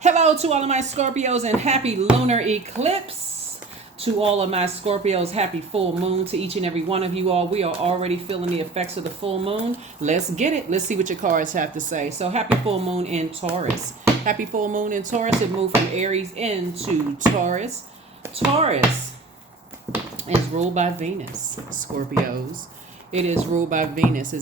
Hello to all of my Scorpios and happy lunar eclipse. To all of my Scorpios, happy full moon. To each and every one of you all, we are already feeling the effects of the full moon. Let's get it. Let's see what your cards have to say. So happy full moon in Taurus. Happy full moon in Taurus. It moved from Aries into Taurus. Taurus is ruled by Venus, Scorpios. It is ruled by Venus.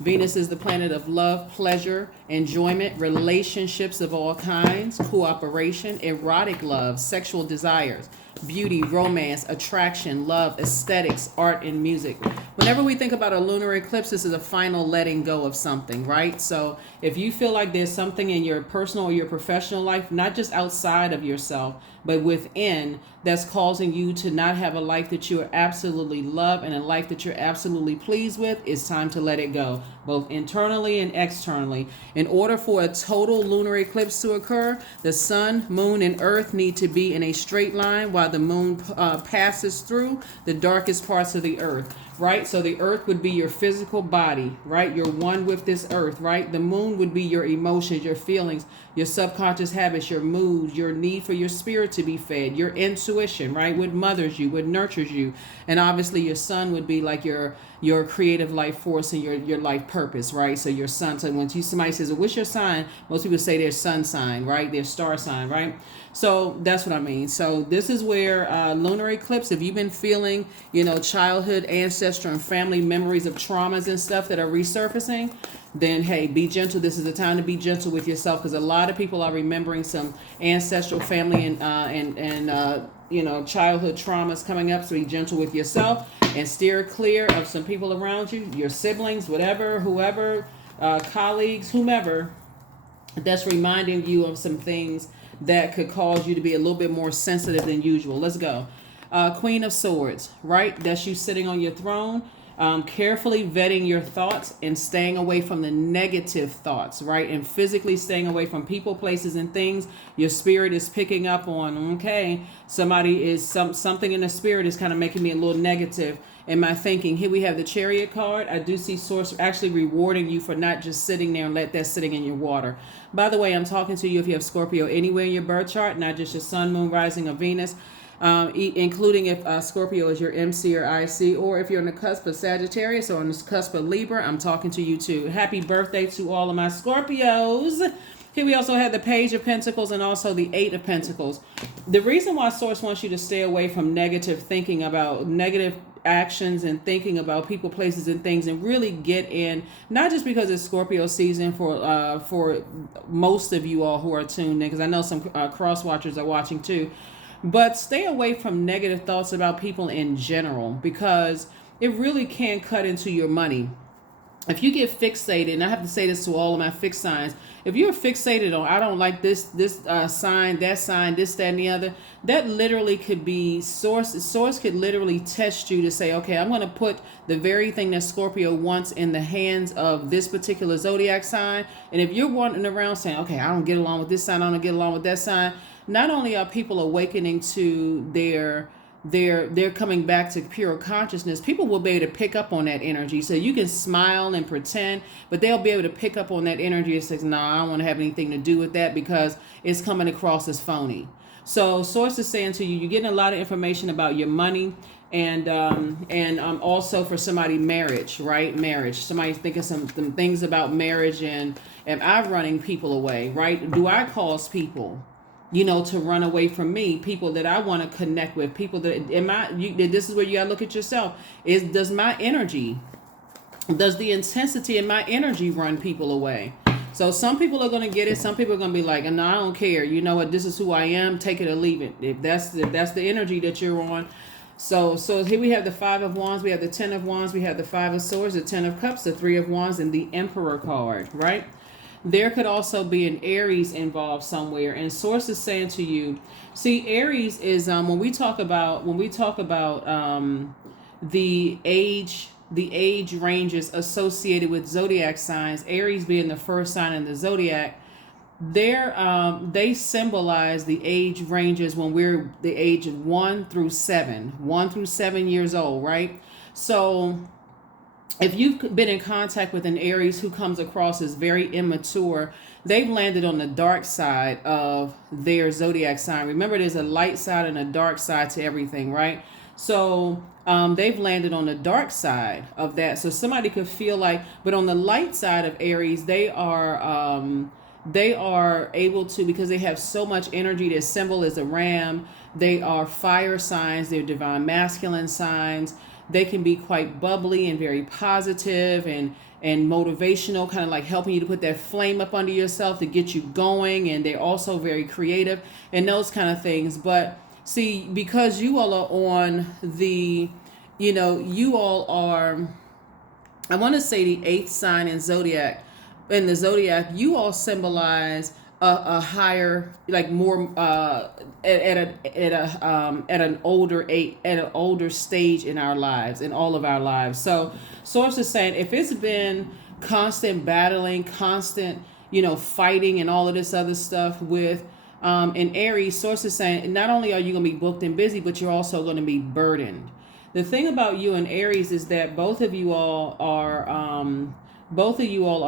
Venus is the planet of love, pleasure, enjoyment, relationships of all kinds, cooperation, erotic love, sexual desires, beauty, romance, attraction, love, aesthetics, art, and music. Whenever we think about a lunar eclipse, this is a final letting go of something, right? So if you feel like there's something in your personal or your professional life, not just outside of yourself, but within, that's causing you to not have a life that you absolutely love and a life that you're absolutely pleased with, it's time to let it go, both internally and externally. In order for a total lunar eclipse to occur, the sun, moon, and earth need to be in a straight line while the moon passes through the darkest parts of the earth, right? So the earth would be your physical body, right? You're one with this earth, right? The moon would be your emotions, your feelings, your subconscious habits, your moods, your need for your spirit to be fed, your intuition, right? What mothers you, what nurtures you. And obviously your sun would be like your creative life force and your life purpose, right? So your sun. So when somebody says, well, what's your sign? Most people say their sun sign, right? Their star sign, right? So that's what I mean. So this is where lunar eclipse, if you've been feeling, childhood, ancestral, and family memories of traumas and stuff that are resurfacing, then hey, be gentle. This is the time to be gentle with yourself, because a lot of people are remembering some ancestral family and childhood traumas coming up. So be gentle with yourself and steer clear of some people around you, your siblings, whatever, whoever, colleagues, whomever, that's reminding you of some things that could cause you to be a little bit more sensitive than usual. Let's go. Queen of Swords, right? That's you sitting on your throne. Carefully vetting your thoughts and staying away from the negative thoughts, right? And physically staying away from people, places, and things. Your spirit is picking up on, okay, something in the spirit is kind of making me a little negative in my thinking. Here we have the Chariot card. I do see Source actually rewarding you for not just sitting there and let that sitting in your water. By the way, I'm talking to you if you have Scorpio anywhere in your birth chart, not just your sun, moon, rising, or Venus. Including if Scorpio is your MC or IC, or if you're on the cusp of Sagittarius or on the cusp of Libra, I'm talking to you too. Happy birthday to all of my Scorpios. Here we also have the Page of Pentacles and also the Eight of Pentacles. The reason why Source wants you to stay away from negative thinking about negative actions and thinking about people, places, and things, and really get in, not just because it's Scorpio season for most of you all who are tuned in, because I know some cross watchers are watching too. But stay away from negative thoughts about people in general, because it really can cut into your money. If you get fixated, and I have to say this to all of my fixed signs, if you're fixated on, I don't like this sign, this, that, and the other, that literally could be Source could literally test you to say, okay, I'm going to put the very thing that Scorpio wants in the hands of this particular Zodiac sign. And if you're wandering around saying, okay, I don't get along with this sign, I don't get along with that sign, not only are people awakening to they're coming back to pure consciousness, people will be able to pick up on that energy. So you can smile and pretend, but they'll be able to pick up on that energy and say, no, I don't want to have anything to do with that, because it's coming across as phony. So Source is saying to you, you're getting a lot of information about your money, and also for somebody, marriage, right? Marriage. Somebody's thinking some things about marriage, and am I running people away, right? Do I cause people to run away from me, people that I want to connect with, people that this is where you gotta look at yourself. Does the intensity in my energy run people away? So some people are going to get it. Some people are going to be like, no, I don't care. You know what? This is who I am. Take it or leave it. If that's the energy that you're on. So here we have the Five of Wands. We have the Ten of Wands. We have the Five of Swords, the Ten of Cups, the Three of Wands, and the Emperor card, right? There could also be an Aries involved somewhere, and Source is saying to you, see, Aries is when we talk about the age ranges associated with zodiac signs, Aries being the first sign in the zodiac, they symbolize the age ranges when we're the age of 1 through 7 years old, right? So if you've been in contact with an Aries who comes across as very immature, they've landed on the dark side of their zodiac sign. Remember, there's a light side and a dark side to everything, right? So they've landed on the dark side of that. So somebody could feel like, but on the light side of Aries, they are able to, because they have so much energy. Their symbol is a ram. They are fire signs. They're divine masculine signs. They can be quite bubbly and very positive and motivational, kind of like helping you to put that flame up under yourself to get you going. And they're also very creative and those kind of things. But see, because you all are on the, you all are, I want to say the 8th sign in Zodiac. In the Zodiac, you all symbolize a higher, like more at an older stage in our lives, in all of our lives. So Source is saying, if it's been constant battling, constant fighting and all of this other stuff with in Aries, Source is saying not only are you going to be booked and busy, but you're also going to be burdened. The thing about you and Aries is that both of you all are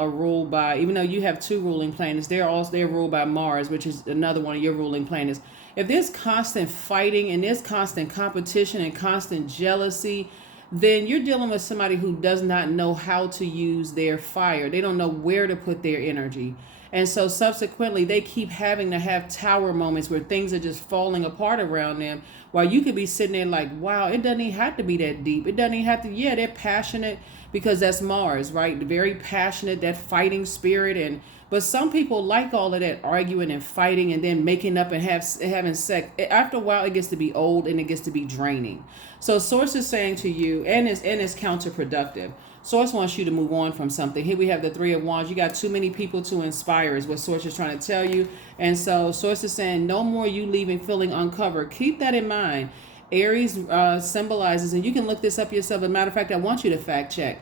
ruled by, even though you have 2 ruling planets, they're ruled by Mars, which is another one of your ruling planets. If there's constant fighting and there's constant competition and constant jealousy, then you're dealing with somebody who does not know how to use their fire. They don't know where to put their energy. And so subsequently, they keep having to have tower moments where things are just falling apart around them, while you could be sitting there like, wow, it doesn't even have to be that deep. It doesn't even have to, yeah, they're passionate because that's Mars, right? Very passionate, that fighting spirit. But some people like all of that arguing and fighting and then making up and having sex. After a while, it gets to be old and it gets to be draining. So Source is saying to you, and it's counterproductive. Source wants you to move on from something. Here we have the 3 of Wands. You got too many people to inspire is what Source is trying to tell you. And so Source is saying no more you leaving feeling uncovered. Keep that in mind. Aries symbolizes, and you can look this up yourself. As a matter of fact, I want you to fact check.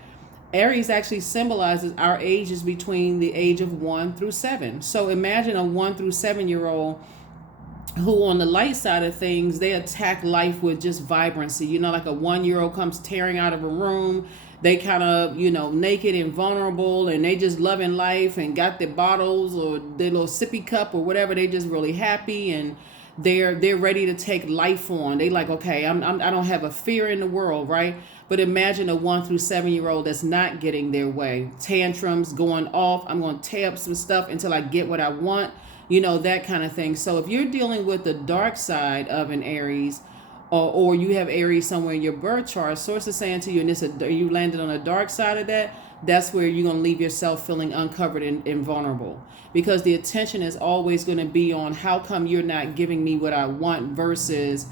Aries actually symbolizes our ages between the age of 1 through 7. So imagine a 1 through 7-year-old who on the light side of things, they attack life with just vibrancy. Like a 1-year-old comes tearing out of a room. They kind of, naked and vulnerable, and they just loving life and got their bottles or their little sippy cup or whatever. They just really happy and they're ready to take life on. They like, okay, I don't have a fear in the world, right? But imagine a 1 through 7-year-old that's not getting their way. Tantrums, going off. I'm going to tear up some stuff until I get what I want. That kind of thing. So if you're dealing with the dark side of an Aries, or you have Aries somewhere in your birth chart, Source is saying to you, and you landed on the dark side of that, that's where you're going to leave yourself feeling uncovered and vulnerable. Because the attention is always going to be on how come you're not giving me what I want versus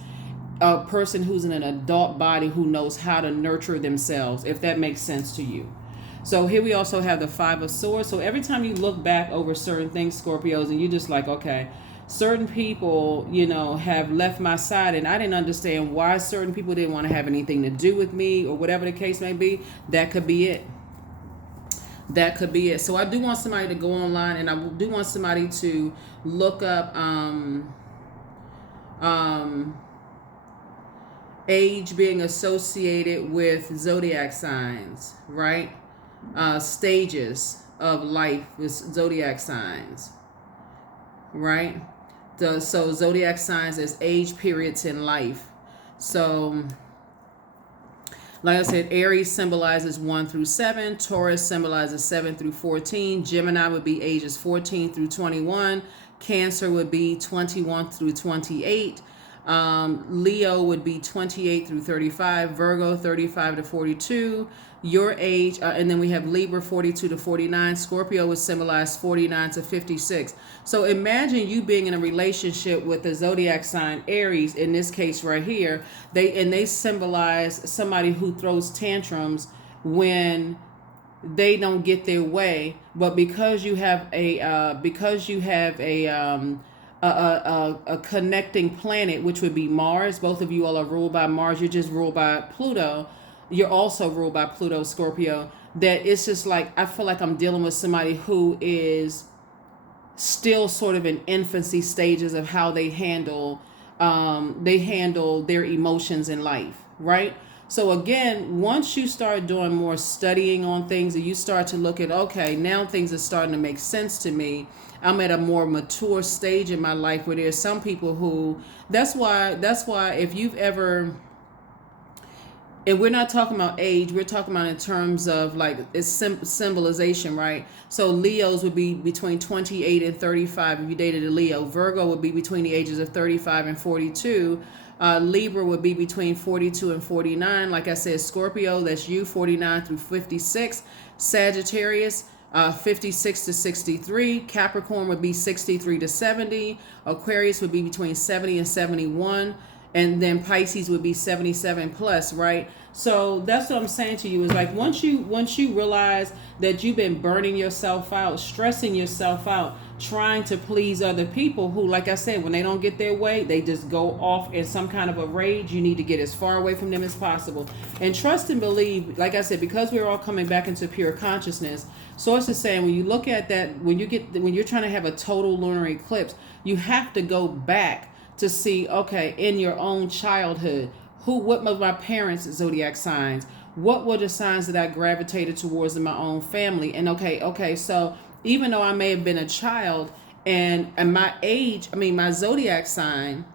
a person who's in an adult body who knows how to nurture themselves, if that makes sense to you. So here we also have the 5 of Swords. So every time you look back over certain things, Scorpios, and you just like, okay, certain people, have left my side and I didn't understand why certain people didn't want to have anything to do with me or whatever the case may be. That could be it. That could be it. So I do want somebody to go online, and I do want somebody to look up age being associated with zodiac signs, right? Stages of life with zodiac signs, right? So zodiac signs as age periods in life. So like I said, Aries symbolizes 1 through 7. Taurus symbolizes 7 through 14. Gemini would be ages 14 through 21. Cancer would be 21 through 28. Leo would be 28 through 35. Virgo 35 to 42. Your age, and then we have Libra 42 to 49. Scorpio would symbolize 49 to 56. So imagine you being in a relationship with the zodiac sign Aries, in this case right here. They symbolize somebody who throws tantrums when they don't get their way, but because you have a connecting planet, which would be Mars. Both of you all are ruled by Mars. You're just ruled by Pluto. You're also ruled by Pluto, Scorpio. That it's just like, I feel like I'm dealing with somebody who is still sort of in infancy stages of how they handle their emotions in life, right? So again, once you start doing more studying on things and you start to look at, okay, now things are starting to make sense to me. I'm at a more mature stage in my life where there's some people who, that's why if you've ever, and we're not talking about age, we're talking about in terms of like it's symbolization, right? So Leos would be between 28 and 35 if you dated a Leo. Virgo would be between the ages of 35 and 42. Libra would be between 42 and 49. Like I said, Scorpio, that's you, 49 through 56. Sagittarius, 56 to 63. Capricorn would be 63 to 70. Aquarius would be between 70 and 71. And then Pisces would be 77 plus, right? So that's what I'm saying to you is like once you realize that you've been burning yourself out, stressing yourself out, trying to please other people who, like I said, when they don't get their way, they just go off in some kind of a rage. You need to get as far away from them as possible. And trust and believe, like I said, because we're all coming back into pure consciousness. Source is saying when you look at that, when you're trying to have a total lunar eclipse, you have to go back to see, okay, in your own childhood, what were my parents' zodiac signs? What were the signs that I gravitated towards in my own family? And okay, so even though I may have been a child and my age, my zodiac sign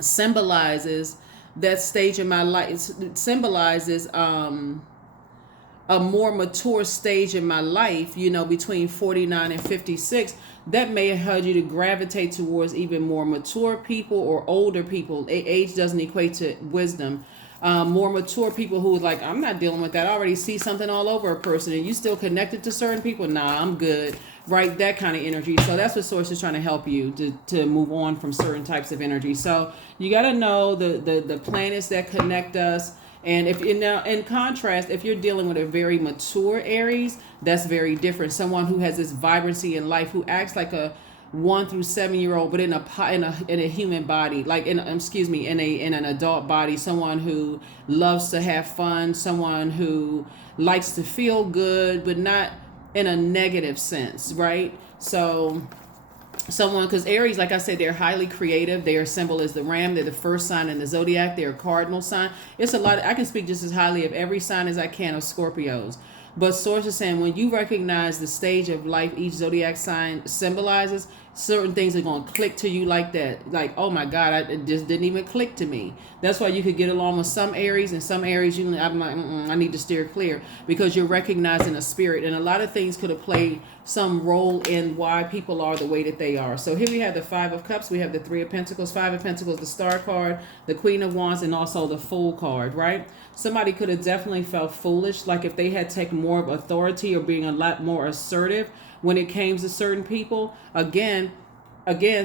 symbolizes that stage in my life. It symbolizes a more mature stage in my life, between 49 and 56, that may have had you to gravitate towards even more mature people or older people. Age doesn't equate to wisdom. More mature people who like, I'm not dealing with that. I already see something all over a person and you still connected to certain people. Nah, I'm good. Right. That kind of energy. So that's what Source is trying to help you to move on from certain types of energy. So you got to know the planets that connect us. And if in contrast, if you're dealing with a very mature Aries, that's very different. Someone who has this vibrancy in life, who acts like a 1 through 7 year old, but in a human body, like in an adult body. Someone who loves to have fun, someone who likes to feel good, but not in a negative sense, right? So someone, because Aries, like I said, they're highly creative. Their symbol is the ram. They're the first sign in the zodiac. They're a cardinal sign. It's a lot. I can speak just as highly of every sign as I can of Scorpios. But Source is saying when you recognize the stage of life each zodiac sign symbolizes, certain things are going to click to you like that. Like, oh my God, it just didn't even click to me. That's why you could get along with some Aries, and some Aries, I'm like, I need to steer clear, because you're recognizing a spirit. And a lot of things could have played some role in why people are the way that they are. So here we have the 5 of Cups. We have the 3 of Pentacles, 5 of Pentacles, the Star card, the Queen of Wands, and also the Fool card, right? Somebody could have definitely felt foolish, like if they had taken more of authority or being a lot more assertive when it came to certain people. Again,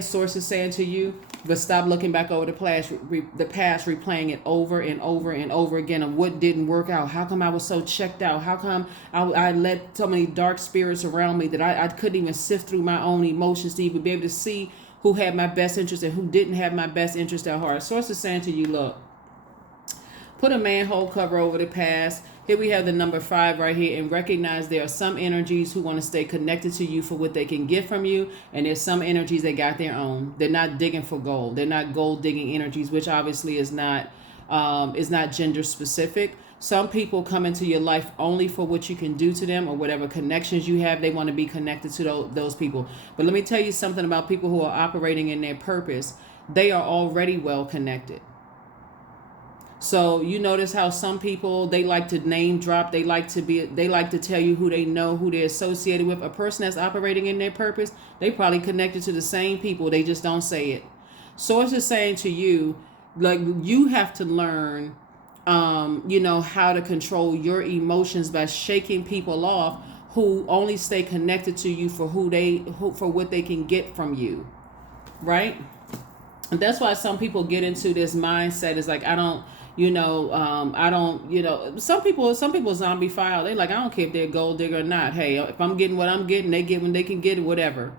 Source is saying to you, but stop looking back over the past, replaying it over and over and over again of what didn't work out. How come I was so checked out? How come I let so many dark spirits around me that I couldn't even sift through my own emotions to even be able to see who had my best interest and who didn't have my best interest at heart. Source is saying to you, look, put a manhole cover over the past. Here we have the number 5 right here, and recognize there are some energies who want to stay connected to you for what they can get from you. And there's some energies that got their own. They're not digging for gold. They're not gold digging energies, which obviously is not gender specific. Some people come into your life only for what you can do to them or whatever connections you have. They want to be connected to those people. But let me tell you something about people who are operating in their purpose. They are already well connected. So you notice how some people, they like to name drop. They like to tell you who they know, who they're associated with. A person that's operating in their purpose, they probably connected to the same people. They just don't say it. Source is saying to you, like, you have to learn, how to control your emotions by shaking people off who only stay connected to you for for what they can get from you. Right. And that's why some people get into this mindset is like, some people zombie file. They like, I don't care if they're gold digger or not. Hey, if I'm getting what I'm getting, they get when they can get it, whatever.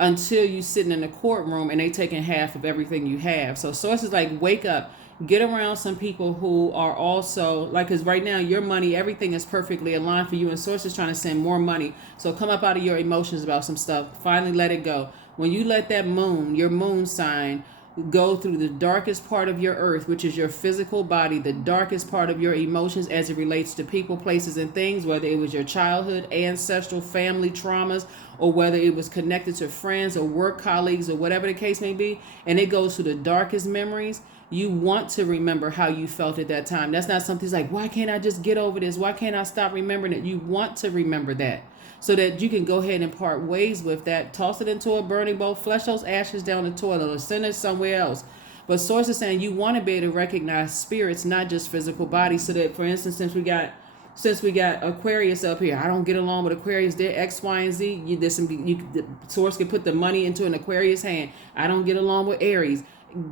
Until you sitting in the courtroom and they taking half of everything you have. So Source is like, wake up, get around some people who are also like, because right now your money, everything is perfectly aligned for you, and Source is trying to send more money. So come up out of your emotions about some stuff. Finally let it go. When you let that moon, your moon sign, go through the darkest part of your earth, which is your physical body, the darkest part of your emotions as it relates to people, places, and things, whether it was your childhood, ancestral, family traumas, or whether it was connected to friends or work colleagues or whatever the case may be, and it goes to the darkest memories. You want to remember how you felt at that time. That's not something like, why can't I just get over this? Why can't I stop remembering it? You want to remember that so that you can go ahead and part ways with that, toss it into a burning bowl, flush those ashes down the toilet, or send it somewhere else. But Source is saying you want to be able to recognize spirits, not just physical bodies. So that, for instance, since we got Aquarius up here, I don't get along with Aquarius. They're X, Y, and Z. The Source could put the money into an Aquarius hand. I don't get along with Aries.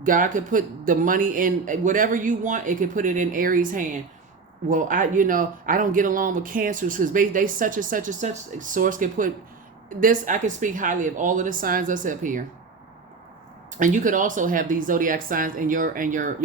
God could put the money in whatever you want. It could put it in Aries' hand. Well, I don't get along with Cancers because they such and such and such. Source can put this. I can speak highly of all of the signs that's up here. And you could also have these zodiac signs in your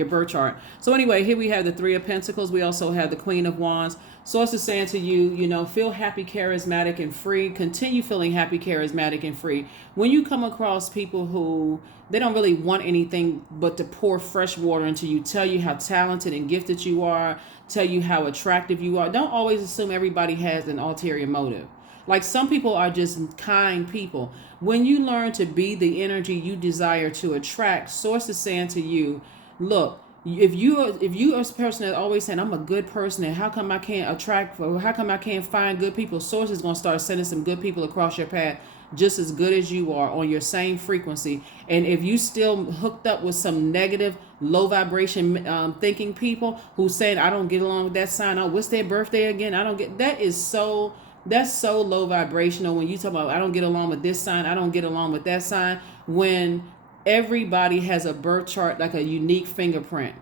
birth chart. So anyway, here we have the Three of Pentacles. We also have the Queen of Wands. Source is saying to you, feel happy, charismatic, and free. Continue feeling happy, charismatic, and free. When you come across people who they don't really want anything but to pour fresh water into you, tell you how talented and gifted you are, tell you how attractive you are. Don't always assume everybody has an ulterior motive. Like some people are just kind people. When you learn to be the energy you desire to attract, Source is saying to you, look, if you are a person that's always saying, I'm a good person, and how come I can't attract, or how come I can't find good people? Source is going to start sending some good people across your path, just as good as you are, on your same frequency. And if you still hooked up with some negative, low vibration thinking people who saying, I don't get along with that sign, oh, what's their birthday again? I don't get, that's so low vibrational. When you talk about, I don't get along with this sign, I don't get along with that sign, when everybody has a birth chart like a unique fingerprint.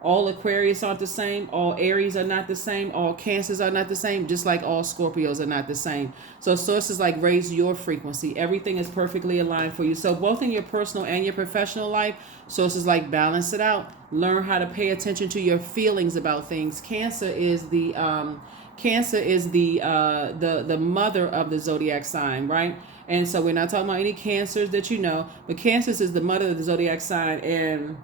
All Aquarius aren't the same. All Aries are not the same. All Cancers are not the same. Just like all Scorpios are not the same. So Source is like, raise your frequency. Everything is perfectly aligned for you. So both in your personal and your professional life, Source is like, balance it out. Learn how to pay attention to your feelings about things. Cancer is the mother of the zodiac sign, right? And so we're not talking about any Cancers that you know, but Cancers is the mother of the zodiac sign. And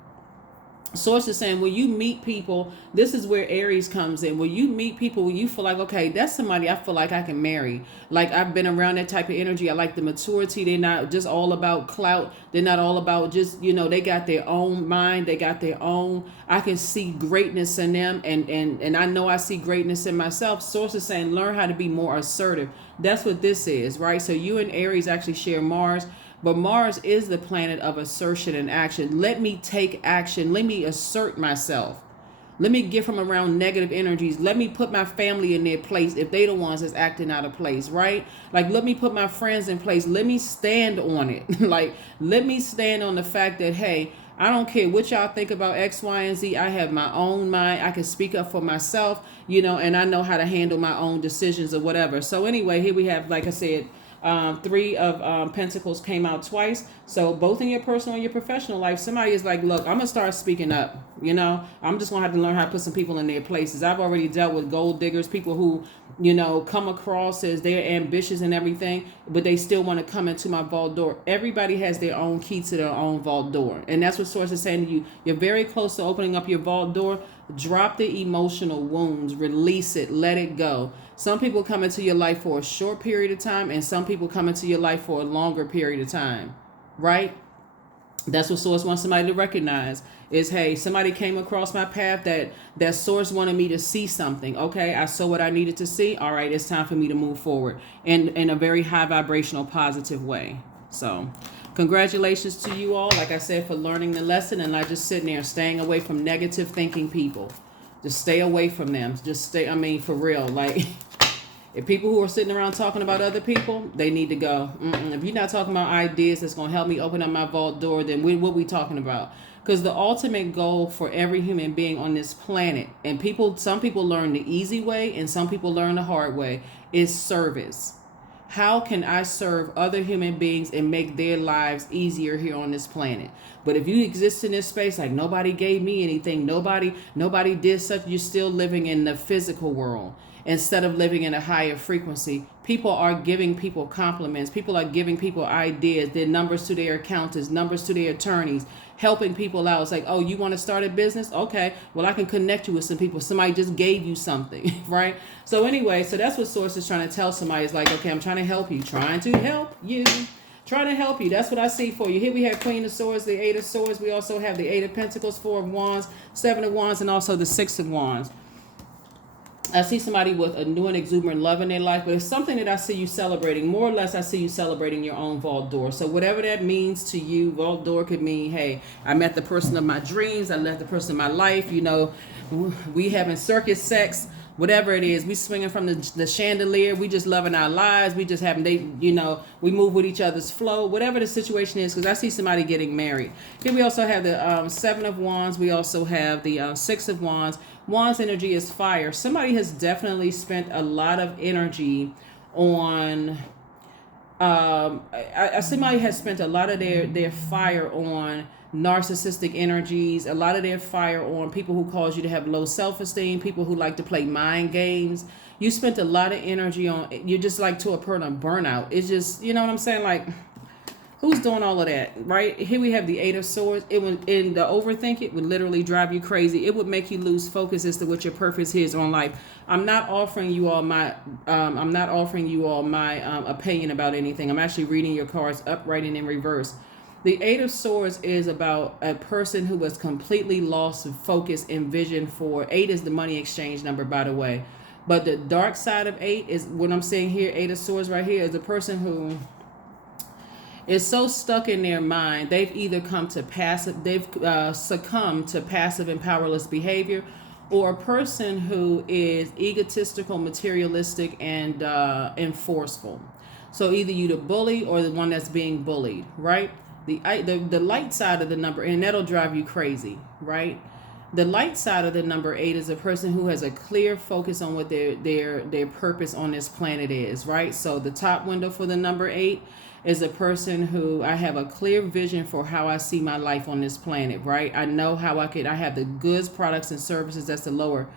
Source is saying, when you meet people, this is where Aries comes in. When you meet people, when you feel like, okay, that's somebody I feel like I can marry. Like, I've been around that type of energy. I like the maturity. They're not just all about clout. They're not all about just, they got their own mind. They got their own. I can see greatness in them. And I know I see greatness in myself. Source is saying, learn how to be more assertive. That's what this is, right? So you and Aries actually share Mars. But Mars is the planet of assertion and action. Let me take action. Let me assert myself. Let me get from around negative energies. Let me put my family in their place if they the ones that's acting out of place, right? Like, let me put my friends in place. Let me stand on it. Like, let me stand on the fact that, hey, I don't care what y'all think about X, Y, and Z. I have my own mind. I can speak up for myself, and I know how to handle my own decisions or whatever. So anyway, here we have, like I said, Three of Pentacles came out twice. So both in your personal and your professional life, somebody is like, look, I'm going to start speaking up. I'm just going to have to learn how to put some people in their places. I've already dealt with gold diggers, people who, come across as they're ambitious and everything, but they still want to come into my vault door. Everybody has their own key to their own vault door. And that's what Source is saying to you. You're very close to opening up your vault door. Drop the emotional wounds, release it, let it go. Some people come into your life for a short period of time, and some people come into your life for a longer period of time, right? That's what Source wants somebody to recognize is, hey, somebody came across my path that Source wanted me to see something. Okay, I saw what I needed to see. All right, it's time for me to move forward in a very high vibrational, positive way. So congratulations to you all, like I said, for learning the lesson and not just sitting there staying away from negative thinking people. Just stay away from them. Just stay, for real. Like, if people who are sitting around talking about other people, they need to go. If you're not talking about ideas that's going to help me open up my vault door, then what we talking about? Because the ultimate goal for every human being on this planet, and some people learn the easy way and some people learn the hard way, is service. How can I serve other human beings and make their lives easier here on this planet? But if you exist in this space like nobody gave me anything, nobody did such, you're still living in the physical world. instead of living in a higher frequency. People are giving people compliments. People are giving people ideas, their numbers to their accountants, numbers to their attorneys, helping people out. It's like, oh, you want to start a business? Okay, well, I can connect you with some people. Somebody just gave you something, right? So anyway, so that's what Source is trying to tell somebody. It's like, okay, I'm trying to help you, trying to help you. Trying to help you. That's what I see for you. Here we have Queen of Swords, the Eight of Swords. We also have the Eight of Pentacles, Four of Wands, Seven of Wands, and also the Six of Wands. I see somebody with a new and exuberant love in their life, but it's something that I see you celebrating. More or less, I see you celebrating your own vault door. So whatever that means to you, vault door could mean, hey, I met the person of my dreams. I met the person of my life. You know, we having circus sex. Whatever it is, we swinging from the chandelier. We just loving our lives. We just having, we move with each other's flow. Whatever the situation is, because I see somebody getting married. Here we also have the Seven of Wands. We also have the Six of Wands. Wands energy is fire. Somebody has definitely spent a lot of energy on, somebody has spent a lot of their fire on narcissistic energies, a lot of their fire on people who cause you to have low self-esteem, people who like to play mind games. You spent a lot of energy on, you're just like to a point of burnout. It's just, you know what I'm saying? Like, who's doing all of that, right? Here we have the Eight of Swords. It would, in the overthink, it would literally drive you crazy. It would make you lose focus as to what your purpose is on life. I'm not offering you all my, opinion about anything. I'm actually reading your cards upright and in reverse. The Eight of Swords is about a person who has completely lost focus and vision for, 8 is the money exchange number, by the way. But the dark side of 8 is what I'm saying here, Eight of Swords right here, is a person who is so stuck in their mind, they've either succumbed to passive and powerless behavior, or a person who is egotistical, materialistic, and forceful. So either you the bully or the one that's being bullied, right? The light side of the number, and that'll drive you crazy, right? The light side of the number 8 is a person who has a clear focus on what their purpose on this planet is, right? So the top window for the number 8 is a person who, I have a clear vision for how I see my life on this planet, right? I know how I have the goods, products, and services. That's the lower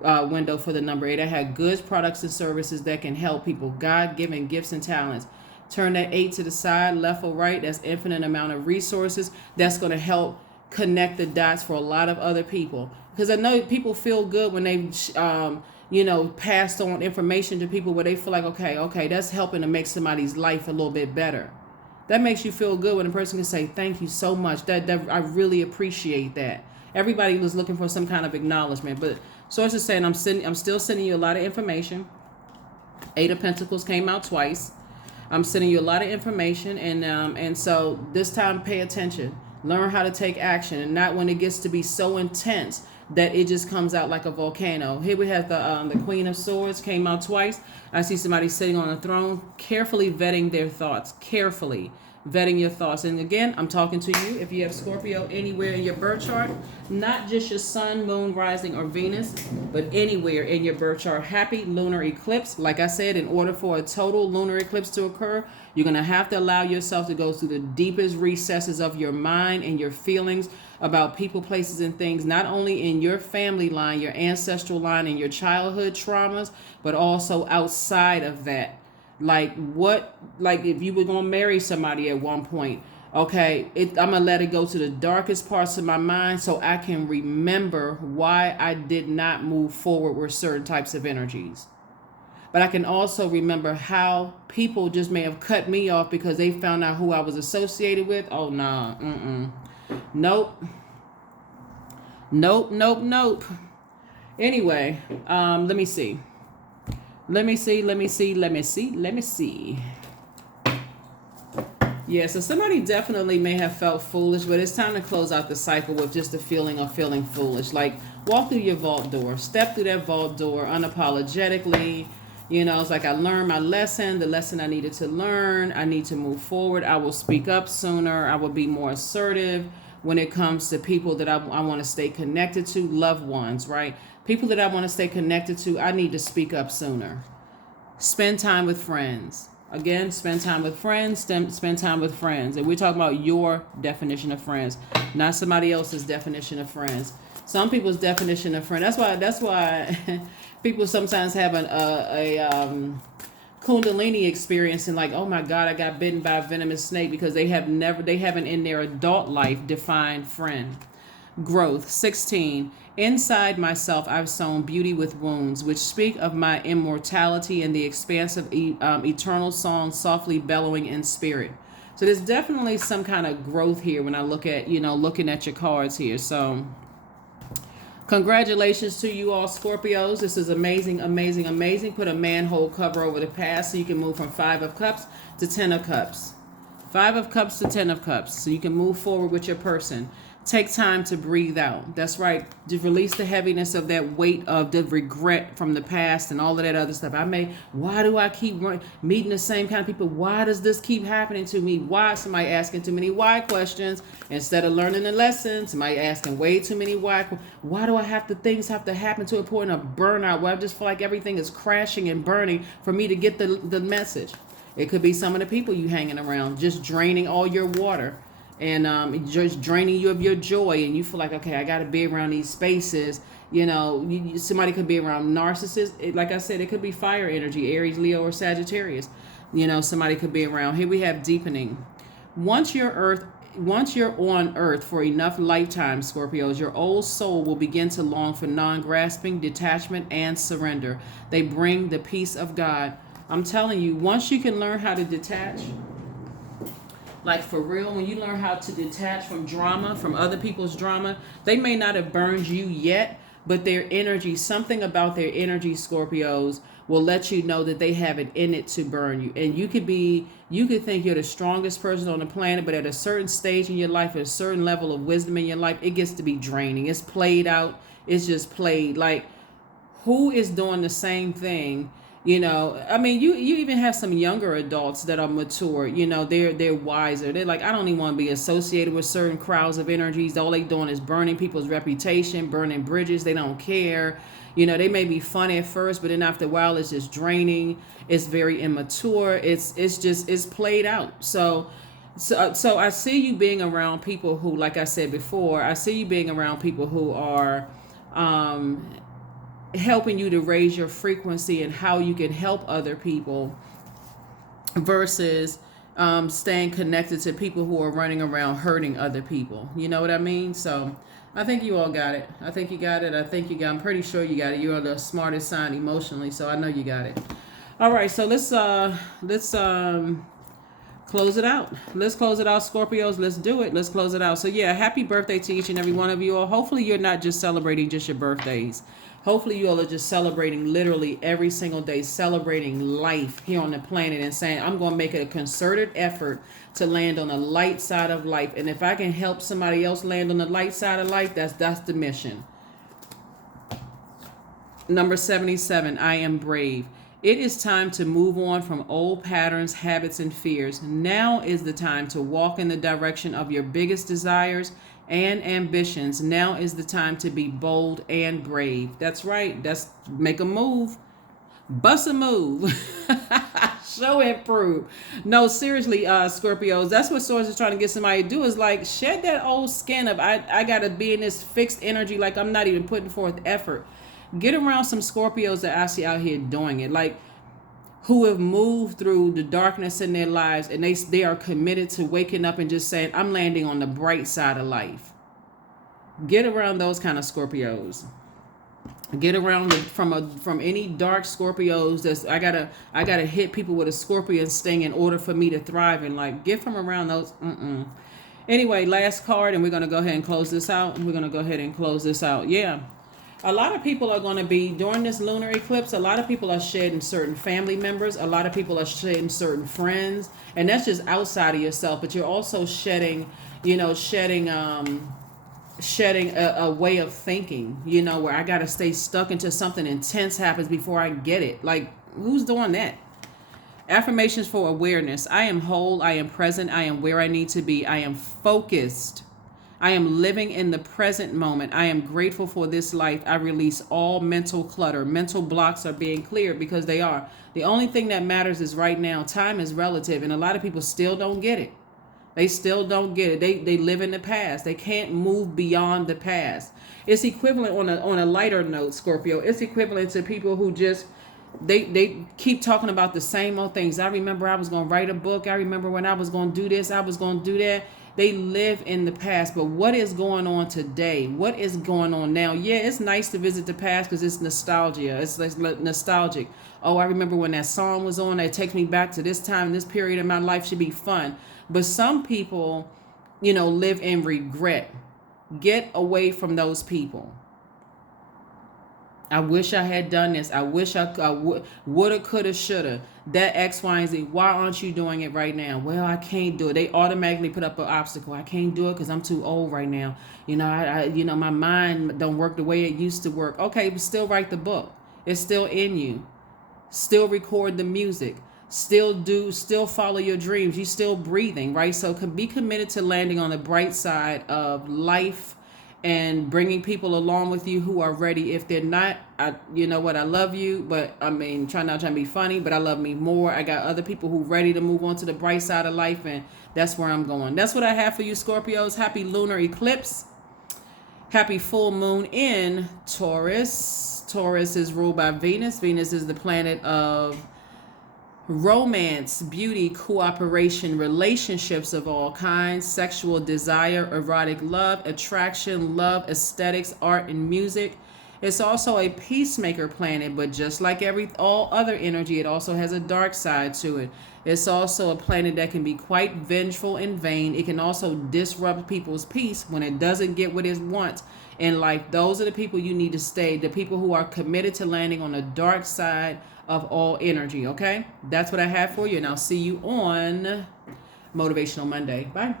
window for the number 8. I have goods, products, and services that can help people, God-given gifts and talents. Turn that 8 to the side, left or right. That's infinite amount of resources. That's going to help connect the dots for a lot of other people. Because I know people feel good when they, passed on information to people where they feel like, okay, that's helping to make somebody's life a little bit better. That makes you feel good when a person can say, thank you so much. That I really appreciate that. Everybody was looking for some kind of acknowledgement. But Source is saying, I'm still sending you a lot of information. 8 of Pentacles came out twice. I'm sending you a lot of information, and so this time pay attention. Learn how to take action, and not when it gets to be so intense that it just comes out like a volcano. Here we have the Queen of Swords came out twice. I see somebody sitting on a throne, carefully vetting their thoughts, carefully vetting your thoughts. And again, I'm talking to you if you have Scorpio anywhere in your birth chart, not just your sun, moon, rising, or Venus, but anywhere in your birth chart. Happy lunar eclipse. Like I said, in order for a total lunar eclipse to occur, you're going to have to allow yourself to go through the deepest recesses of your mind and your feelings about people, places, and things, not only in your family line, your ancestral line, and your childhood traumas, but also outside of that. Like if you were going to marry somebody at one point, okay, I'm going to let it go to the darkest parts of my mind so I can remember why I did not move forward with certain types of energies. But I can also remember how people just may have cut me off because they found out who I was associated with. Oh, nah, nope. Anyway, let me see. Yeah, so somebody definitely may have felt foolish, but it's time to close out the cycle with just the feeling of feeling foolish. Like, walk through your vault door. Step through that vault door unapologetically. It's like I learned my lesson, the lesson I needed to learn. I need to move forward. I will speak up sooner. I will be more assertive when it comes to people that I want to stay connected to, loved ones, right? People that I want to stay connected to, I need to speak up sooner. Spend time with friends. Again, spend time with friends, spend time with friends. And we're talking about your definition of friends, not somebody else's definition of friends. Some people's definition of friend. That's why people sometimes have a Kundalini experience and like, oh my God, I got bitten by a venomous snake, because they haven't in their adult life defined friend. Growth. 16. Inside myself I've sown beauty with wounds, which speak of my immortality and the expansive eternal song softly bellowing in spirit. So there's definitely some kind of growth here when I look at, looking at your cards here. So congratulations to you all, Scorpios. This is amazing, amazing, amazing. Put a manhole cover over the past so you can move from 5 of Cups to 10 of Cups. 5 of Cups to 10 of Cups. So you can move forward with your person. Take time to breathe out. That's right. To release the heaviness of that weight of the regret from the past and all of that other stuff. Why do I keep meeting the same kind of people? Why does this keep happening to me? Why? Somebody asking too many why questions instead of learning the lesson. Somebody asking way too many why. Why do things have to happen to a point of burnout where I just feel like everything is crashing and burning for me to get the message? It could be some of the people you hanging around just draining all your water. And just draining you of your joy, and you feel like, okay, I got to be around these spaces. Somebody could be around narcissists. Like I said, it could be fire energy, Aries, Leo, or Sagittarius. Somebody could be around. Here we have deepening. Once you're on Earth for enough lifetimes, Scorpios, your old soul will begin to long for non-grasping, detachment, and surrender. They bring the peace of God. I'm telling you, once you can learn how to detach. Like for real, when you learn how to detach from drama, from other people's drama, they may not have burned you yet, but their energy, something about their energy, Scorpios, will let you know that they have it in it to burn you. And you could think you're the strongest person on the planet, but at a certain stage in your life, at a certain level of wisdom in your life, it gets to be draining. It's played out. It's just played. Like, who is doing the same thing? You even have some younger adults that are mature. They're wiser. They're like, I don't even want to be associated with certain crowds of energies. All they doing is burning people's reputation, burning bridges. They don't care. They may be fun at first, but then after a while, it's just draining. It's very immature. It's played out. So I see you being around people who, like I said before, I see you being around people who are, helping you to raise your frequency and how you can help other people versus staying connected to people who are running around hurting other people. You know what I mean? So I think you all got it. I think you got it. I'm pretty sure you got it. You're the smartest sign emotionally, so I know you got it. All right, so let's close it out. Let's close it out, Scorpios. Let's do it. Let's close it out. So yeah, happy birthday to each and every one of you all. Hopefully you're not just celebrating just your birthdays. Hopefully you all are just celebrating literally every single day, celebrating life here on the planet and saying, I'm going to make it a concerted effort to land on the light side of life. And if I can help somebody else land on the light side of life, that's the mission. Number 77, I am brave. It is time to move on from old patterns, habits, and fears. Now is the time to walk in the direction of your biggest desires and ambitions. Now is the time to be bold and brave. That's right. Make a move. Bust a move. Show and prove. No, seriously, Scorpios, that's what Source is trying to get somebody to do, is like shed that old skin of I gotta be in this fixed energy, like I'm not even putting forth effort. Get around some Scorpios that I see out here doing it, like who have moved through the darkness in their lives, and they are committed to waking up and just saying, I'm landing on the bright side of life. Get around those kind of Scorpios. Get around from any dark Scorpios that's I gotta hit people with a scorpion sting in order for me to thrive in life. Get from around those. Anyway, last card, and we're gonna go ahead and close this out. Yeah. A lot of people are going to be, during this lunar eclipse, a lot of people are shedding certain family members. A lot of people are shedding certain friends. And that's just outside of yourself. But you're also shedding a way of thinking, where I got to stay stuck until something intense happens before I get it. Like, who's doing that? Affirmations for awareness. I am whole. I am present. I am where I need to be. I am focused. I am living in the present moment. I am grateful for this life. I release all mental clutter. Mental blocks are being cleared, because they are. The only thing that matters is right now. Time is relative, and a lot of people still don't get it. They still don't get it. They live in the past. They can't move beyond the past. It's equivalent on a lighter note, Scorpio. It's equivalent to people who just they keep talking about the same old things. I remember I was going to write a book. I remember when I was going to do this. I was going to do that. They live in the past. But what is going on today? What is going on now? Yeah, it's nice to visit the past because it's nostalgia. It's like nostalgic. Oh, I remember when that song was on. It takes me back to this time. This period in my life should be fun. But some people, live in regret. Get away from those people. I wish I had done this. I wish I woulda, coulda, shoulda. That X, Y, and Z. Why aren't you doing it right now? Well, I can't do it. They automatically put up an obstacle. I can't do it because I'm too old right now. My mind don't work the way it used to work. Okay, but still write the book. It's still in you. Still record the music. Still follow your dreams. You still breathing, right? So be committed to landing on the bright side of life and bringing people along with you who are ready. If they're not, you know what, I love you, but trying to be funny, but I love me more. I got other people who ready to move on to the bright side of life, and that's where I'm going. That's what I have for you, Scorpios. Happy lunar eclipse. Happy full moon in Taurus. Taurus is ruled by Venus. Venus is the planet of romance, beauty, cooperation, relationships of all kinds, sexual desire, erotic love, attraction, love, aesthetics, art, and music. It's also a peacemaker planet, but just like all other energy, it also has a dark side to it. It's also a planet that can be quite vengeful and vain. It can also disrupt people's peace when it doesn't get what it wants in life. Those are the people you need to stay, the people who are committed to landing on the dark side of all energy. Okay, that's what I have for you, and I'll see you on Motivational Monday. Bye.